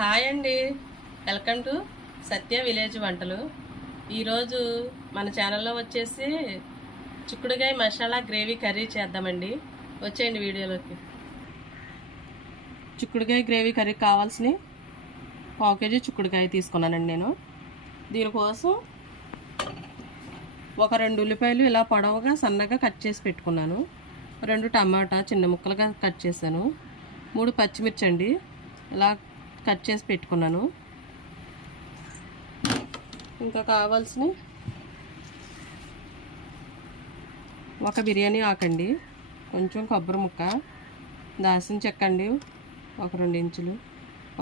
Hi అండి, welcome to Satya village వంటలు. ఈరోజు మన ఛానల్లో వచ్చేసి చిక్కుడుకాయ మసాలా గ్రేవీ కర్రీ చేద్దామండి. వచ్చేయండి వీడియోలోకి. చిక్కుడుకాయ గ్రేవీ కర్రీ కావాల్సిన 1/2 కేజీ చిక్కుడుకాయ తీసుకున్నానండి నేను. దీనికోసం ఒక 2 ఉల్లిపాయలు ఇలా పొడవుగా సన్నగా కట్ చేసి పెట్టుకున్నాను. 2 టమాటా చిన్న ముక్కలుగా కట్ చేశాను. 3 పచ్చిమిర్చి అండి ఇలా కట్ చేసి పెట్టుకున్నాను. ఇంకా కావాల్సిన ఒక బిర్యానీ ఆకండి, కొంచెం కొబ్బరి ముక్క, దాల్చిన చెక్క అండి ఒక 2 ఇంచులు,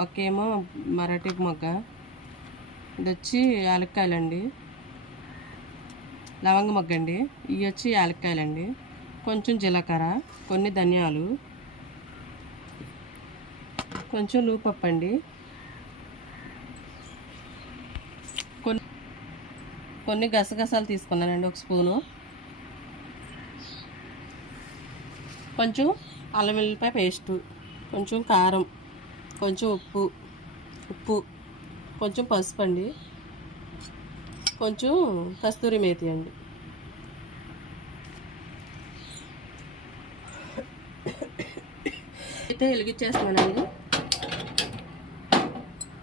ఒకేమో మరాఠీ మొగ్గ, ఇది వచ్చి యాలక్కాయలండి, లవంగ మొగ్గ అండి, ఇవి వచ్చి యాలక్కాయలండి, కొంచెం జీలకర్ర, కొన్ని ధనియాలు, కొంచెం లూపప్పు అండి, కొన్ని గసగసాలు తీసుకున్నానండి, 1 స్పూను, కొంచెం అల్లం వెల్లుల్లిపాయ పేస్టు, కొంచెం కారం, కొంచెం ఉప్పు, కొంచెం పసుపు అండి, కొంచెం కస్తూరి మేతి అండి. అయితే వెలిగించేస్తున్నానండి.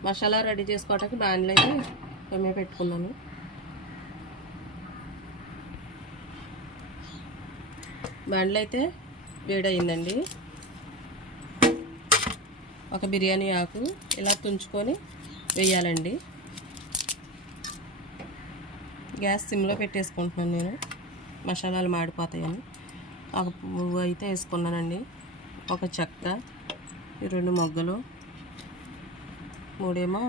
మసాలా రెడీ చేసుకోవడానికి బాణీలు అయితే తొమ్మిది పెట్టుకున్నాను. బాణీలు అయితే వేడయిందండి. ఒక బిర్యానీ ఆకు ఇలా తుంచుకొని వేయాలండి. గ్యాస్ సిమ్లో పెట్టేసుకుంటున్నాను నేను, మసాలాలు మాడిపోతాయని. ఒక పువ్వు అయితే వేసుకున్నానండి, ఒక చెక్క, 2 మొగ్గలు, 3 ఏమో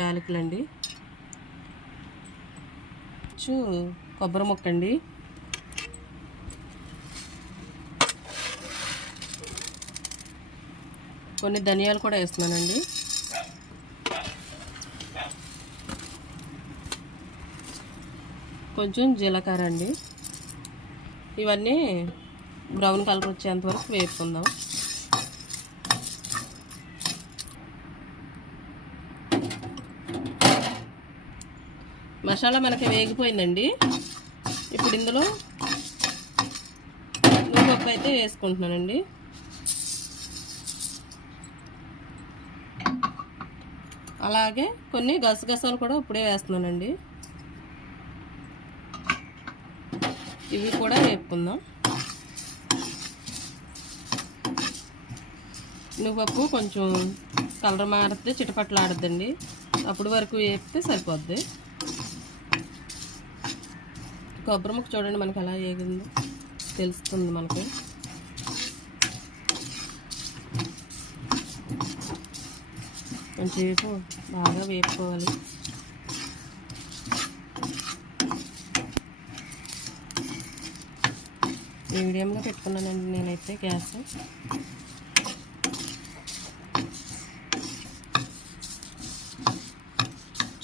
యాలకులండి, కొబ్బరి ముక్క అండి, కొన్ని ధనియాలు కూడా వేస్తున్నానండి, కొంచెం జీలకర్ర అండి. ఇవన్నీ బ్రౌన్ కలర్ వచ్చేంత వరకు వేపుకుందాం. మసాలా మనకి వేగిపోయిందండి. ఇప్పుడు ఇందులో నువ్వుపప్పు అయితే వేసుకుంటున్నానండి. అలాగే కొన్ని గసగసాలు కూడా ఇప్పుడే వేస్తున్నానండి. ఇవి కూడా వేపుకుందాం. నువ్వుపప్పు కొంచెం కలర్ మారితే చిటపట్లు ఆడుద్దండి, అప్పుడు వరకు వేపితే సరిపోద్ది. కొబ్బరి ముక్క చూడండి మనకి ఎలా వేగిందో తెలుస్తుంది మనకి. కొంచెంసేపు బాగా వేపుకోవాలి. మీడియంలో పెట్టుకున్నానండి నేనైతే గ్యాస్.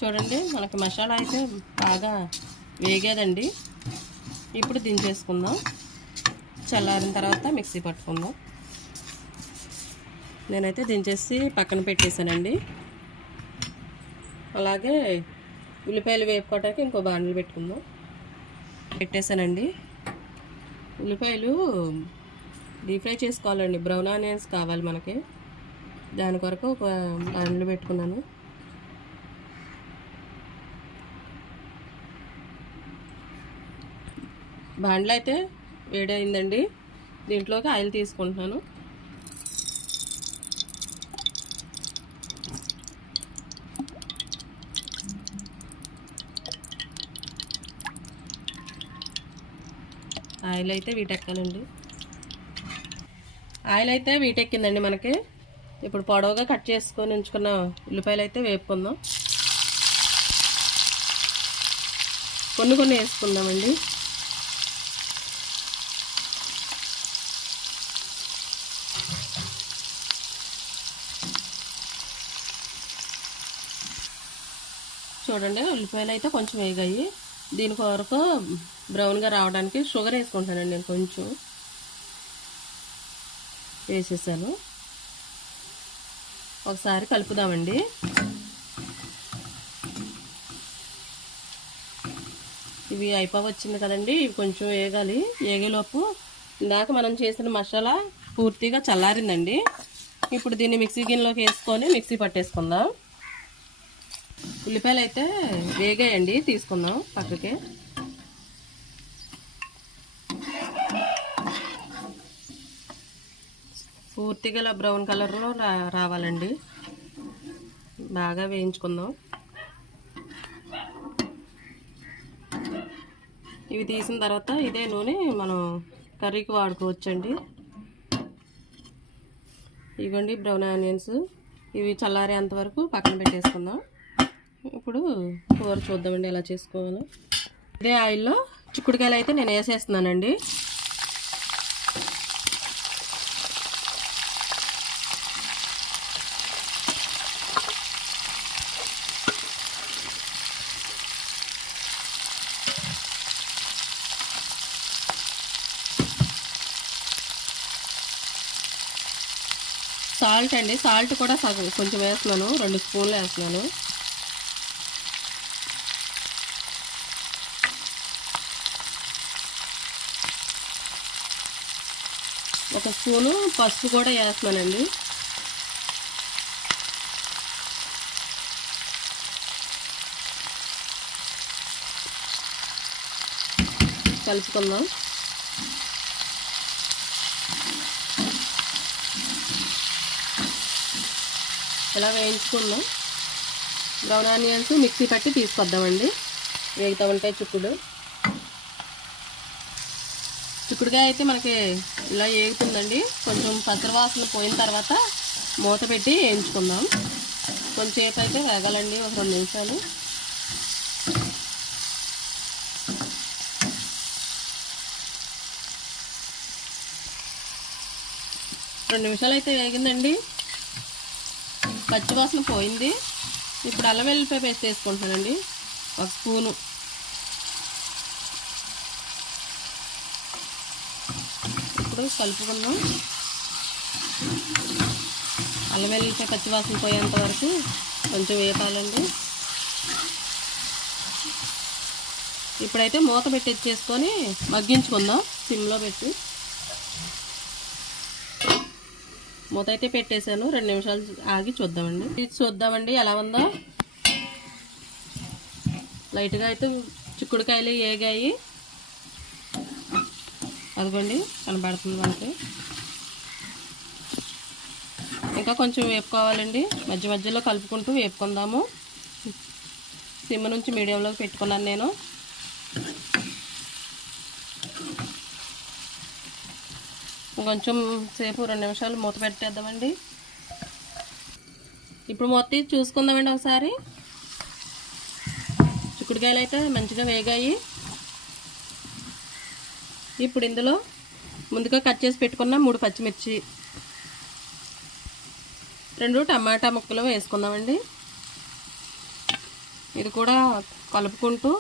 చూడండి మనకి మసాలా అయితే బాగా వేగేదండి. ఇప్పుడు దించేసుకుందాం. చల్లారిన తర్వాత మిక్సీ పట్టుకుందాం. నేనైతే దించేసి పక్కన పెట్టేశానండి. అలాగే ఉల్లిపాయలు వేపుకోవడానికి ఇంకో బాండలు పెట్టుకుందాం. పెట్టేశానండి. ఉల్లిపాయలు డీప్ ఫ్రై చేసుకోవాలండి, బ్రౌన్ ఆనియన్స్ కావాలి మనకి. దాని కొరకు ఒక బాండలు పెట్టుకున్నాను. బాండ్లు అయితే వేడైందండి. దీంట్లోకి ఆయిల్ తీసుకుంటున్నాను. ఆయిల్ అయితే వీటెక్కాలండి. ఆయిల్ అయితే వీటెక్కిందండి మనకి. ఇప్పుడు పొడవుగా కట్ చేసుకొని ఉంచుకున్న ఉల్లిపాయలు అయితే వేపుకుందాం. కొన్ని వేసుకుందామండి. చూడండి ఉల్లిపాయలు అయితే కొంచెం వేగాయి. దీని కొరకు బ్రౌన్గా రావడానికి షుగర్ వేసుకుంటానండి. నేను కొంచెం వేసేసాను. ఒకసారి కలుపుదామండి. ఇవి అయిపోవచ్చింది కదండి, ఇవి కొంచెం వేగాలి. వేగేలోపు ఇందాక మనం చేసిన మసాలా పూర్తిగా చల్లారిందండి. ఇప్పుడు దీన్ని మిక్సీ గిన్నెలోకి వేసుకొని మిక్సీ పట్టేసుకుందాం. ఉల్లిపాయలు అయితే వేగాయండి, తీసుకుందాం పక్కకి. పూర్తిగా ఇలా బ్రౌన్ కలర్లో రావాలండి, బాగా వేయించుకుందాం. ఇవి తీసిన తర్వాత ఇదే నూనె మనం కర్రీకి వాడుకోవచ్చండి. ఇవ్వండి బ్రౌన్ ఆనియన్స్, ఇవి చల్లారేంత వరకు పక్కన పెట్టేసుకుందాం. ఇప్పుడు కూర చూద్దామండి ఎలా చేసుకోవాలో. ఇదే ఆయిల్లో చిక్కుడుకాయలు అయితే నేను వేసేస్తున్నానండి. సాల్ట్ అండి, సాల్ట్ కూడా సగం కొంచెం వేస్తున్నాను, 2 స్పూన్లు వేస్తున్నాను. ఒక స్పూను పసుపు కూడా వేస్తున్నానండి. కలుపుకుందాం. ఇలా వేయించుకుందాం. బ్రౌన్ ఆనియన్స్ మిక్సీ పట్టి తీసుకొద్దామండి, వేగుతూ ఉంటాయి. చిక్కుడుకాయ అయితే మనకి ఇలా వేగుతుందండి. కొంచెం పచ్చవాసన పోయిన తర్వాత మూత పెట్టి వేయించుకుందాం. కొంచెంసేపు అయితే వేగాలండి, ఒక 2 నిమిషాలు. రెండు నిమిషాలు అయితే వేగిందండి, పచ్చివాసన పోయింది. ఇప్పుడు అల్లం వెల్లుల్లిపాయ పేస్ట్ వేసుకుంటానండి, 1 స్పూను. ఇప్పుడు కలుపుకుందాం. అల్లం వెల్లుల్లిపాయ పచ్చివాసన పోయేంత వరకు కొంచెం వేపాలండి. ఇప్పుడైతే మూత పెట్టేసుకొని మగ్గించుకుందాం సిమ్లో పెట్టి. మూత అయితే పెట్టేశాను, 2 నిమిషాలు ఆగి చూద్దామండి ఎలా ఉందో. లైట్గా అయితే చిక్కుడుకాయలు వేగాయి, అదిగోండి కనబడుతుంది మనకి. ఇంకా కొంచెం వేపుకోవాలండి, మధ్య మధ్యలో కలుపుకుంటూ వేపుకుందాము. సిమ్ నుంచి మీడియంలోకి పెట్టుకున్నాను నేను. కొంచెం సేపు 2 నిమిషాలు మూత పెట్టేద్దామండి. ఇప్పుడు మూత తీసి చూసుకుందామండి ఒకసారి. చిక్కుడుకాయలు అయితే మంచిగా వేగాయి. ఇప్పుడు ఇందులో ముందుగా కట్ చేసి పెట్టుకున్న 3 పచ్చిమిర్చి, 2 టమాటా ముక్కలు వేసుకుందామండి. ఇది కూడా కలుపుకుంటూ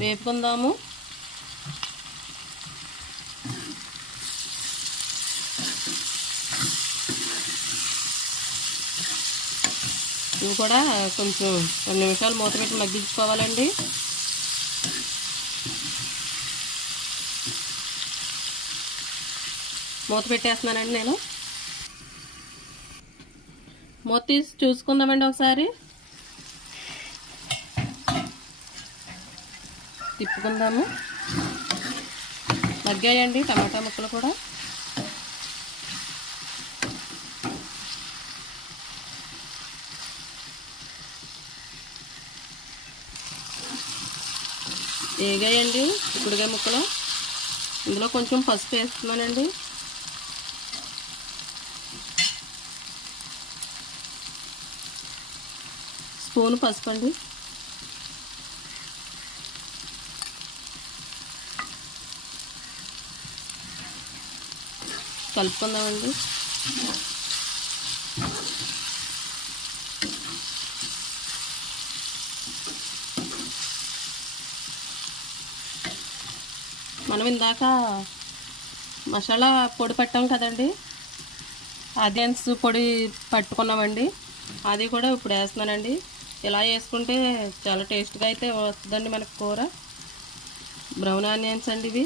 వేపుకుందాము. ఇవి కూడా కొంచెం 2 నిమిషాలు మూత పెట్టి మగ్గించుకోవాలండి. మూత పెట్టేస్తున్నానండి నేను. మూత తీసి చూసుకుందామండి ఒకసారి. తిప్పుకుందాము. మగ్గాయండి టమాటా ముక్కలు కూడా. వేగాయండి చిక్కుడుకాయ ముక్కలు. ఇందులో కొంచెం పసుపు వేస్తున్నానండి. స్పూన్ పసుపు అండి. కలుపుకుందామండి. మనం ఇందాక మసాలా పొడి పట్టాం కదండి, ఆనియన్స్ పొడి పట్టుకున్నామండి, అది కూడా ఇప్పుడు వేస్తున్నానండి. ఇలా వేసుకుంటే చాలా టేస్ట్గా అయితే వస్తుందండి మనకు కూర. బ్రౌన్ ఆనియన్స్ అండి ఇవి.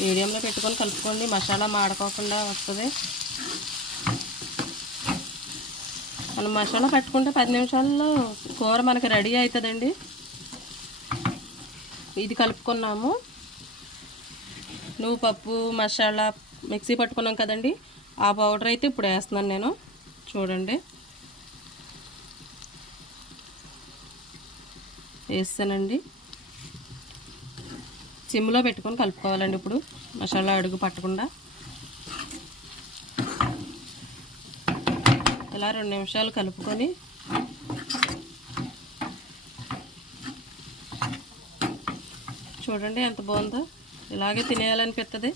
మీడియంలో పెట్టుకొని కలుపుకోండి, మసాలా మాడుకోకుండా వస్తుంది. మనం మసాలా పట్టుకుంటే 10 నిమిషాల్లో కూర మనకి రెడీ అవుతుందండి. ఇది కలుపుకున్నాము. నువ్వు పప్పు మసాలా మిక్సీ పట్టుకున్నాం కదండి, ఆ పౌడర్ అయితే ఇప్పుడు వేస్తున్నాను నేను. చూడండి, వేస్తానండి. సిమ్లో పెట్టుకొని కలుపుకోవాలండి ఇప్పుడు, మసాలా అడుగు పట్టకుండా. ఇలా 2 నిమిషాలు కలుపుకొని చూడండి ఎంత బాగుందో. ఇలాగే తినేయాలనిపిస్తుంది.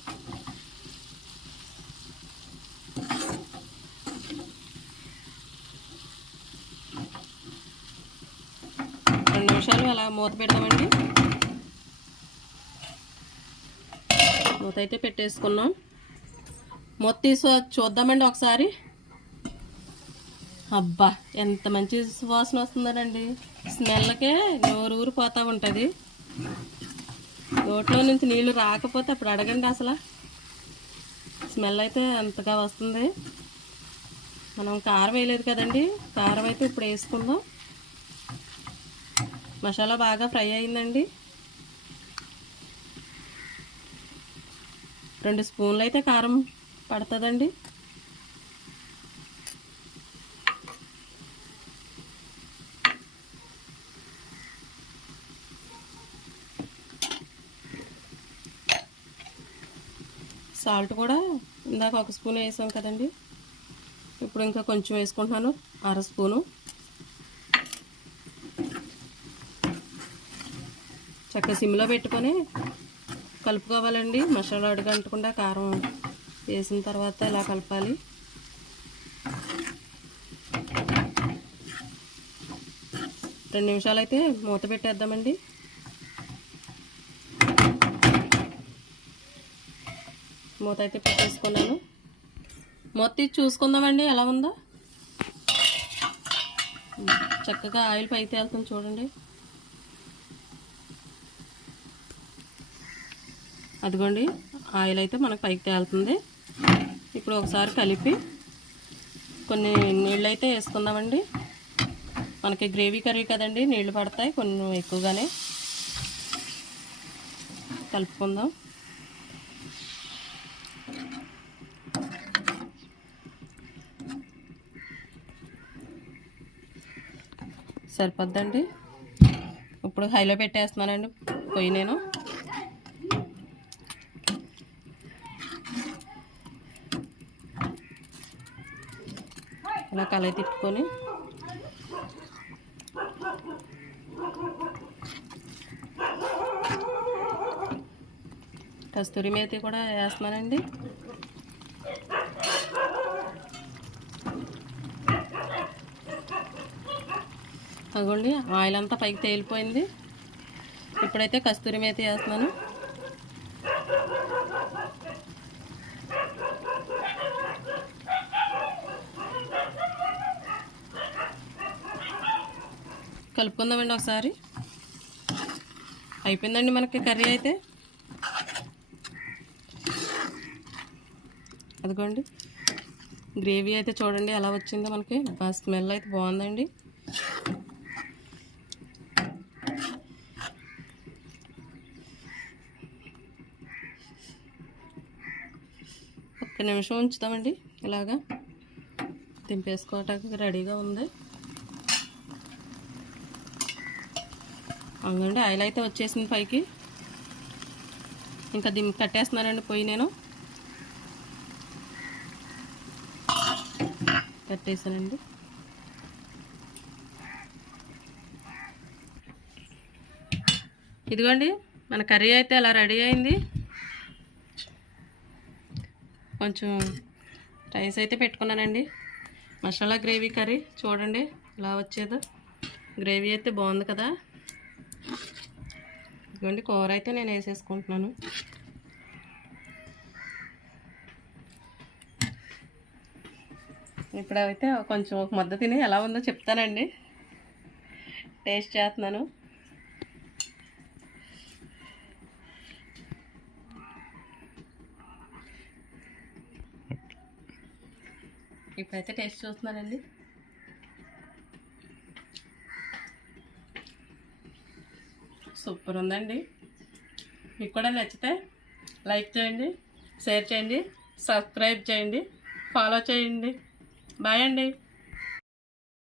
రెండు నిమిషాలు అలా మూత పెడదామండి. మూత అయితే పెట్టేసుకున్నాం. మూత తీసి చూద్దామండి ఒకసారి. అబ్బా, ఎంత మంచి సువాసన వస్తుందనండి. స్మెల్కే నోరు ఊరిపోతూ ఉంటుంది. నోట్లో నుంచి నీళ్ళు రాకపోతే అప్పుడు అడగండి. అసలు స్మెల్ అయితే అంతగా వస్తుంది. మనం కారం వేయలేదు కదండి, కారం అయితే ఇప్పుడు వేసుకుందాం. మసాలా బాగా ఫ్రై అయిందండి. 2 స్పూన్లు అయితే కారం పడుతుందండి. సాల్ట్ కూడా ఇందాక 1 స్పూన్ వేసాం కదండి, ఇప్పుడు ఇంకా కొంచెం వేసుకుంటున్నాను, 1/2 స్పూను. చక్కగా సిమ్లో పెట్టుకొని కలుపుకోవాలండి. మసాలా అడుగంటకుండా కారం వేసిన తర్వాత ఇలా కలపాలి. రెండు నిమిషాలు అయితే మూత పెట్టేద్దామండి. మూత అయితే పెట్టేసుకున్నాను. మూత తీసి చూసుకుందామండి ఎలా ఉందో. చక్కగా ఆయిల్ పైకి తేలుతుంది చూడండి. అదిగోండి, ఆయిల్ అయితే మనకు పైకి తేలుతుంది. ఇప్పుడు ఒకసారి కలిపి కొన్ని నీళ్ళు అయితే వేసుకుందామండి. మనకి గ్రేవీ కర్రీ కదండి, నీళ్ళు పడతాయి కొన్ని ఎక్కువగానే. కలుపుకుందాం. సరిపోద్దండి. ఇప్పుడు హైలో పెట్టేస్తున్నానండి పొయ్యి నేను. ఇలా కలయి తిప్పుకొని కస్తూరి మేతి కూడా వేస్తున్నానండి. అగోండి, ఆయిల్ అంతా పైకి తేలిపోయింది. ఇప్పుడైతే కస్తూరి మేతి వేస్తున్నాను. కలుపుకుందామండి ఒకసారి. అయిపోయిందండి మనకి కర్రీ అయితే. అదిగోండి, గ్రేవీ అయితే చూడండి ఎలా వచ్చిందో మనకి. బాగా స్మెల్ అయితే బాగుందండి. ఒక్క నిమిషం ఉంచుతామండి. ఇలాగా దింపేసుకోవటానికి రెడీగా ఉంది. అవునండి, ఆయిల్ అయితే వచ్చేసింది పైకి. ఇంకా కట్టేస్తున్నానండి పొయ్యి నేను. కట్టేసానండి. ఇదిగోండి, మన కర్రీ అయితే అలా రెడీ అయింది. కొంచెం రైస్ అయితే పెట్టుకున్నానండి. మసాలా గ్రేవీ కర్రీ చూడండి ఎలా వచ్చేదో. గ్రేవీ అయితే బాగుంది కదా. ఇదిగోండి కూర అయితే నేను వేసేసుకుంటున్నాను. ఇప్పుడైతే కొంచెం ఒక ముద్ద తిని ఎలా ఉందో చెప్తానండి. టేస్ట్ చేస్తున్నాను. ఇప్పుడైతే టేస్ట్ చూస్తున్నానండి. సూపర్ ఉందండి. మీకు కూడా నచ్చితే లైక్ చేయండి, షేర్ చేయండి, సబ్స్క్రైబ్ చేయండి, ఫాలో చేయండి. బాయ్ అండి.